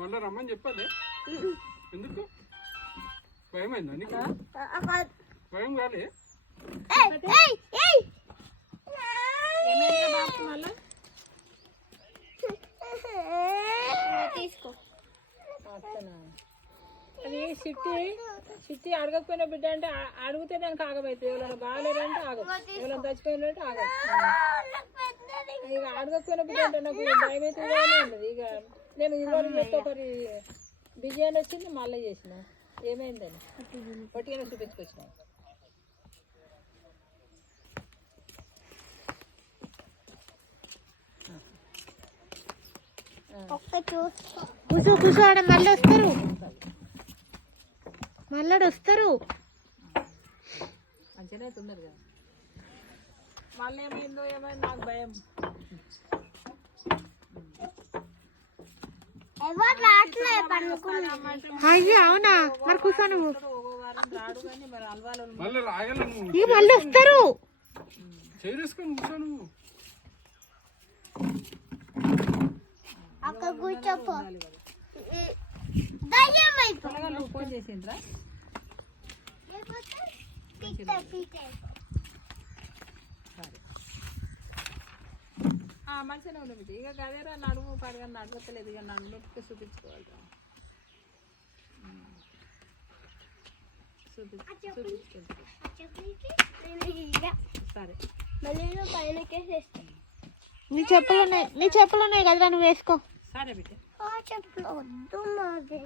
మళ్ళీ రమ్మని చెప్పాలి. ఎందుకు భయమైందా నీకు? భయం కాలే? తీసుకో. అది సిట్టి అడగకపోయిన బిడ్డ అంటే అడిగితే దానికి ఆగమైతుంది. ఎవరైనా బాగాలేరంటే ఆగదు, ఎవరైనా చచ్చిపోయినంటే ఆగదు. ఇక అడగకపోయిన బిడ్డ అంటే నాకు భయం అవుతుంది ఉన్నది. ఇక నేను ఇవాళ చేస్తే ఒకరి బిర్యానీ వచ్చింది, మళ్ళీ చేసిన ఏమైందని పట్టిగానే చూపించుకొచ్చిన. కూర్చో కూర్చో, ఆడ మళ్ళీ వస్తారు, మళ్ళీ వస్తారు. మంచిగానే తొందరగా మళ్ళీ ఏమైందో నాకు భయం. అయ్యో అవునా, మరి కూర్చో నువ్వు. రాడు కానీ మరి అలవాళ్ళు మళ్ళీ వస్తారు. చేసుకొని కూర్చో నువ్వు. ఫోన్ చేసిండ్రా? మంచిగానే ఉండదు. ఇక గదేరా నడుము పడగా నడవతలేదు, ఇక నడుము నొప్పికి చూపించుకోవాలి. సరే నీ చెప్పులు ఉన్నాయి కదరా, నువ్వు వేసుకో. సరే బిడ్డ. చెప్పులు వద్దు.